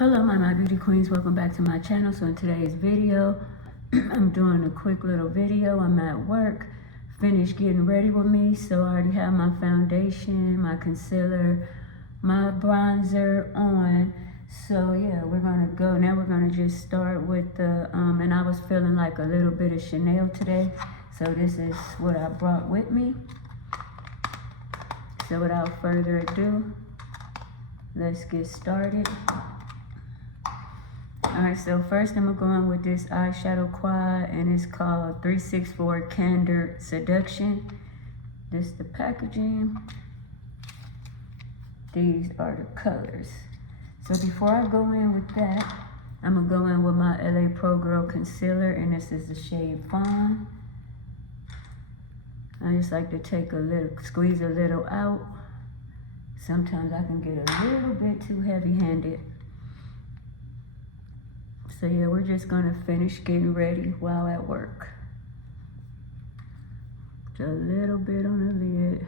Hello my beauty queens, welcome back to my channel. So in today's video I'm doing a quick little video. I'm at work, finished getting ready with me, so I already have my foundation, my concealer, my bronzer on. So yeah, we're gonna go now. We're gonna just start with the and I was feeling like a little bit of Chanel today, so this is what I brought with me. So without further ado, let's get started. Alright, so first I'm going with this eyeshadow quad, and it's called 364 Candor Seduction. This is the packaging. These are the colors. So before I go in with that, I'm going to go in with my LA Pro Girl concealer, and this is the shade Fawn. I just like to take a little, squeeze a little out. Sometimes I can get a little bit too heavy-handed. So yeah, we're just gonna finish getting ready while at work. Just a little bit on the lid.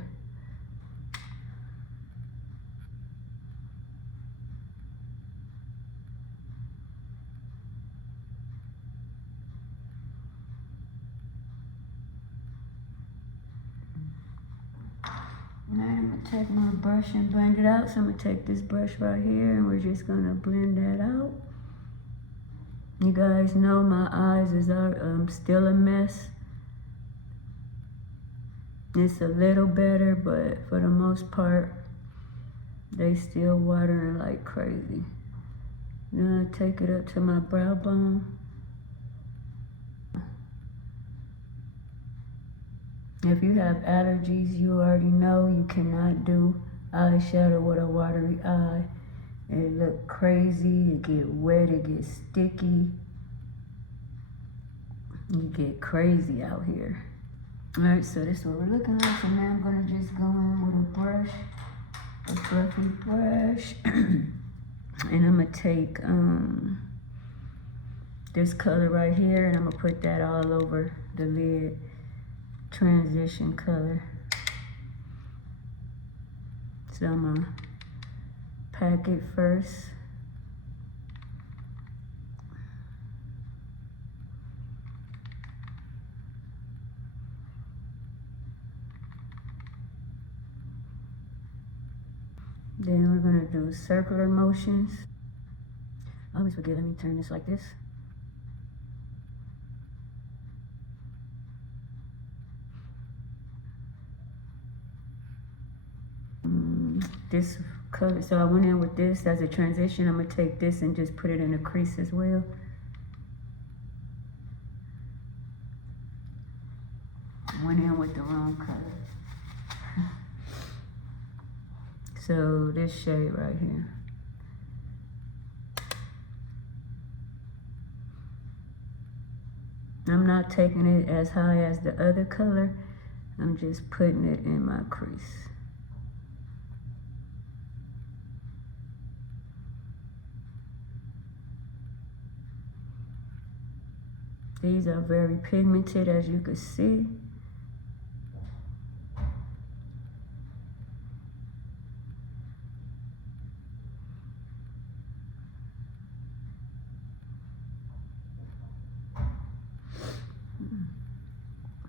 Now I'm gonna take my brush and blend it out. So I'm gonna take this brush right here, and we're just gonna blend that out. You guys know my eyes are still a mess. It's a little better, but for the most part, they still watering like crazy. Then I take it up to my brow bone. If you have allergies, you already know you cannot do eyeshadow with a watery eye. It look crazy, it get wet, it get sticky. You get crazy out here. All right, so this is what we're looking like. So now I'm gonna just go in with a brush, a fluffy brush. And I'm gonna take this color right here, and I'm gonna put that all over the lid. Transition color. So I'm gonna pack it first. Then we're gonna do circular motions. I always forget, let me turn this like this. This color, so I went in with this as a transition. I'm gonna take this and just put it in the crease as well. I went in with the wrong color. So this shade right here. I'm not taking it as high as the other color. I'm just putting it in my crease. These are very pigmented, as you can see.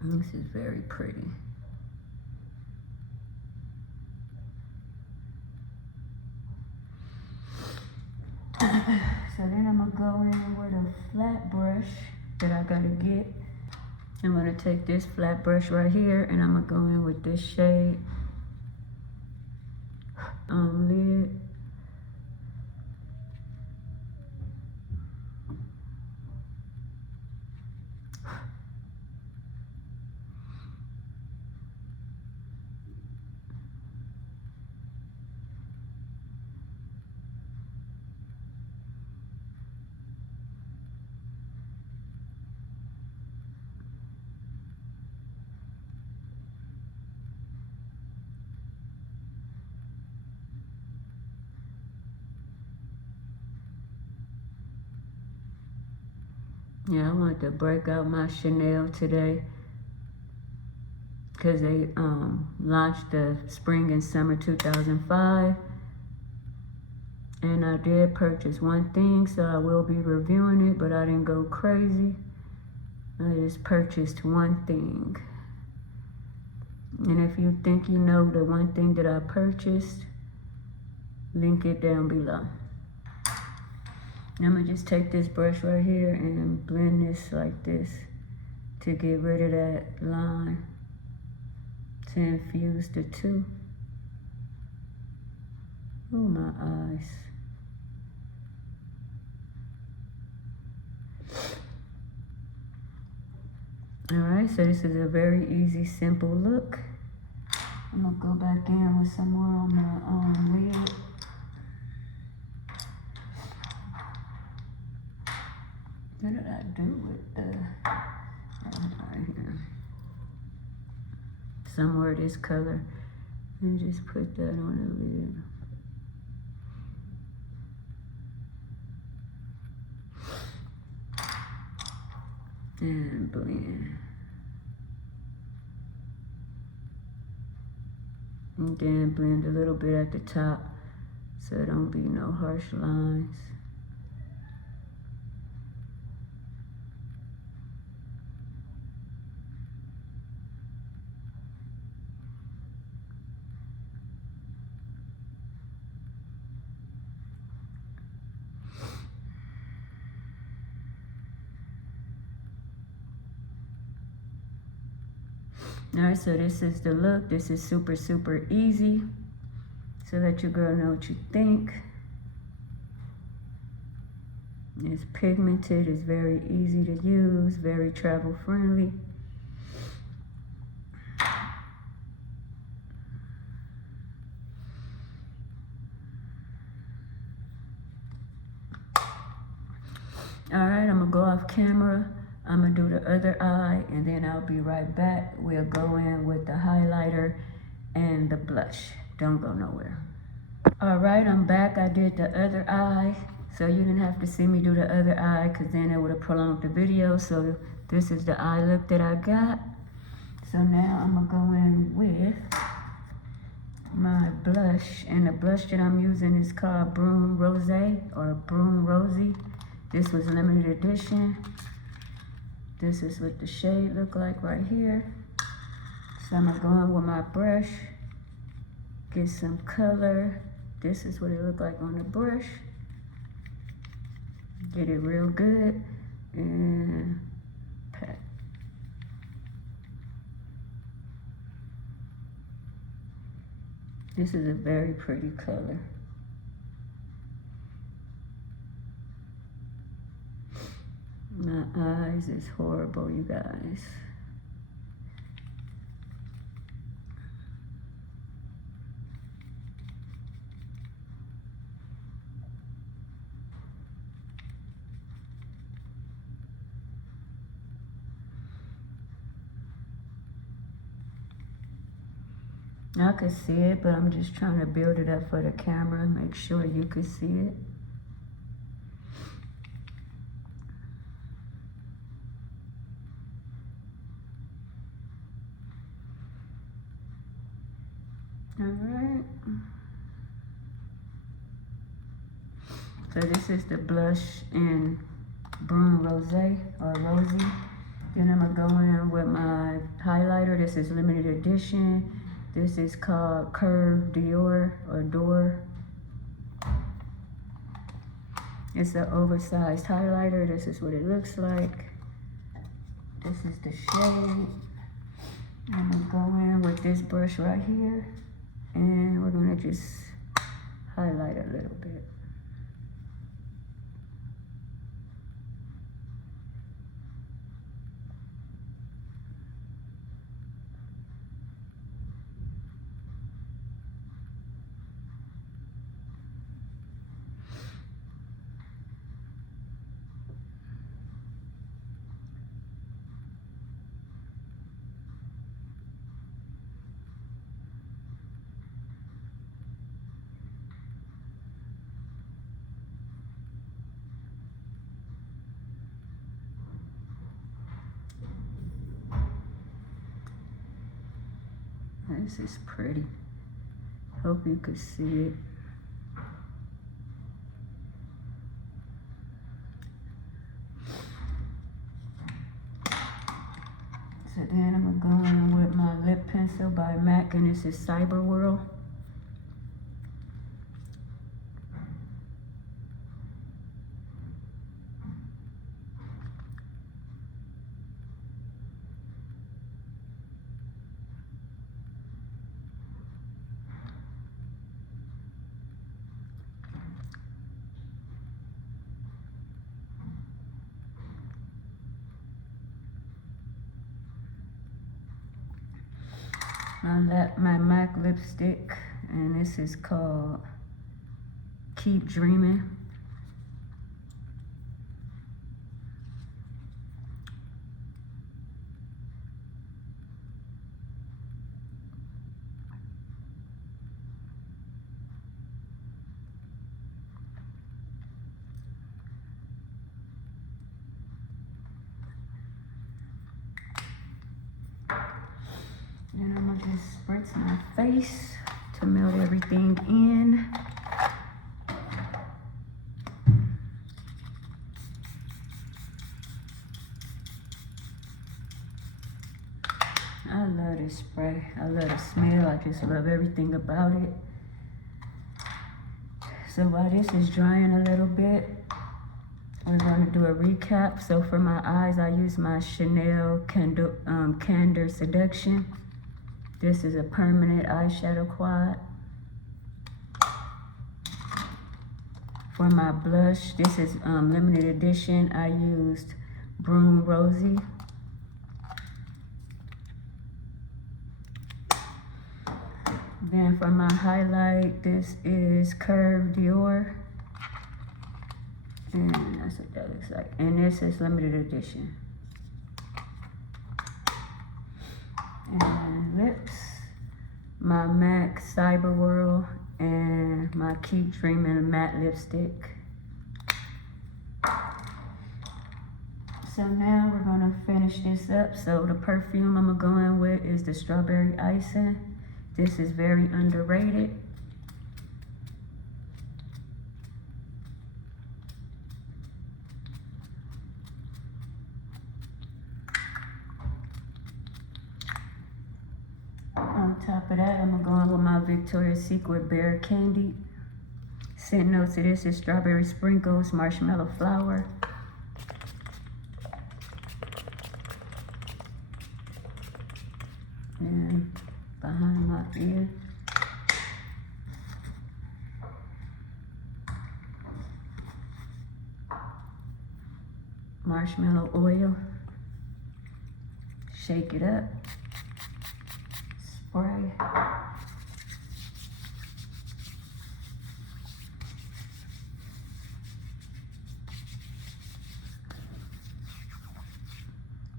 This is very pretty. So then I'm gonna go in with a flat brush that I gotta get. I'm gonna take this flat brush right here, and I'm gonna go in with this shade lid. Yeah, I want to break out my Chanel today, because they launched the spring and summer 2005. And I did purchase one thing, so I will be reviewing it, but I didn't go crazy. I just purchased one thing. And if you think you know the one thing that I purchased, link it down below. I'm gonna just take this brush right here and blend this like this to get rid of that line, to infuse the two. Oh, my eyes. Alright, so this is a very easy, simple look. I'm gonna go back in with some more on my lid. What did I do with the, right here? Somewhere this color, and just put that on the lid. And blend. And then blend a little bit at the top so there don't be no harsh lines. Alright, so this is the look. This is super, super easy. So let your girl know what you think. It's pigmented, it's very easy to use, very travel friendly. Alright, I'm gonna go off camera. I'm gonna do the other eye and then I'll be right back. We'll go in with the highlighter and the blush. Don't go nowhere. Alright, I'm back. I did the other eye. So you didn't have to see me do the other eye because then it would have prolonged the video. So this is the eye look that I got. So now I'm gonna go in with my blush. And the blush that I'm using is called Broom Rosé or Broom Rosy. This was limited edition. This is what the shade look like right here. So I'm gonna go in with my brush, get some color. This is what it look like on the brush. Get it real good and pat. This is a very pretty color. My eyes is horrible, you guys. I could see it, but I'm just trying to build it up for the camera, make sure you could see it. Alright. So this is the blush in Broom Rosé or Rosy. Then I'm gonna go in with my highlighter. This is limited edition. This is called Curve Dior or Door. It's an oversized highlighter. This is what it looks like. This is the shade. I'm gonna go in with this brush right here. And we're gonna just highlight a little bit. This is pretty. Hope you could see it. pencil by MAC, and this is Cyber World. My MAC lipstick, and this is called Keep Dreaming. And I'm gonna just spritz my face to melt everything in. I love this spray. I love the smell. I just love everything about it. So while this is drying a little bit, we're going to do a recap. So for my eyes, I use my Chanel Candor Seduction. This is a permanent eyeshadow quad. For my blush, this is limited edition. I used Broom Rosy. Then for my highlight, this is Curve Dior. And that's what that looks like. And this is limited edition. And lips, my MAC Cyber World, and my Keep Dreaming matte lipstick. So now we're gonna finish this up. So the perfume I'm gonna go in with is the Strawberry Icing. This is very underrated. On top of that, I'm gonna go in with my Victoria's Secret Bare Candy. Scent notes of this is strawberry sprinkles, marshmallow flower. And behind my ear, marshmallow oil. Shake it up. Spray.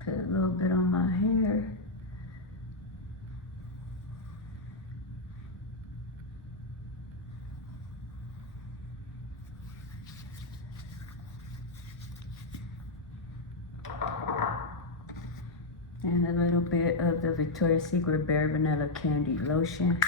Put a little bit on my hair. And a little bit of the Victoria's Secret Bare Vanilla Candy Lotion.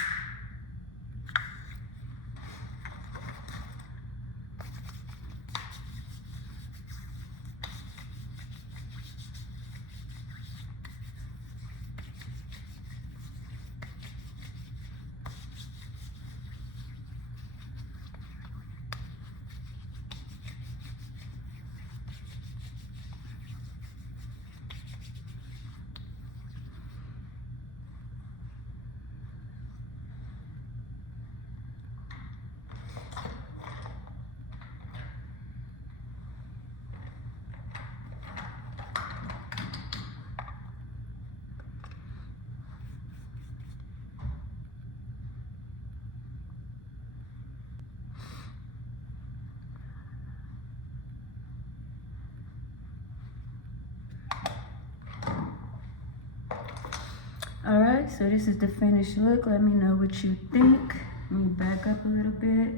All right, so this is the finished look. Let me know what you think. Let me back up a little bit.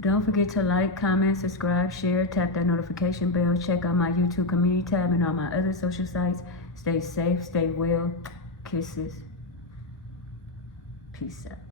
Don't forget to like, comment, subscribe, share, tap that notification bell. Check out my YouTube community tab and all my other social sites. Stay safe, stay well. Kisses. Peace out.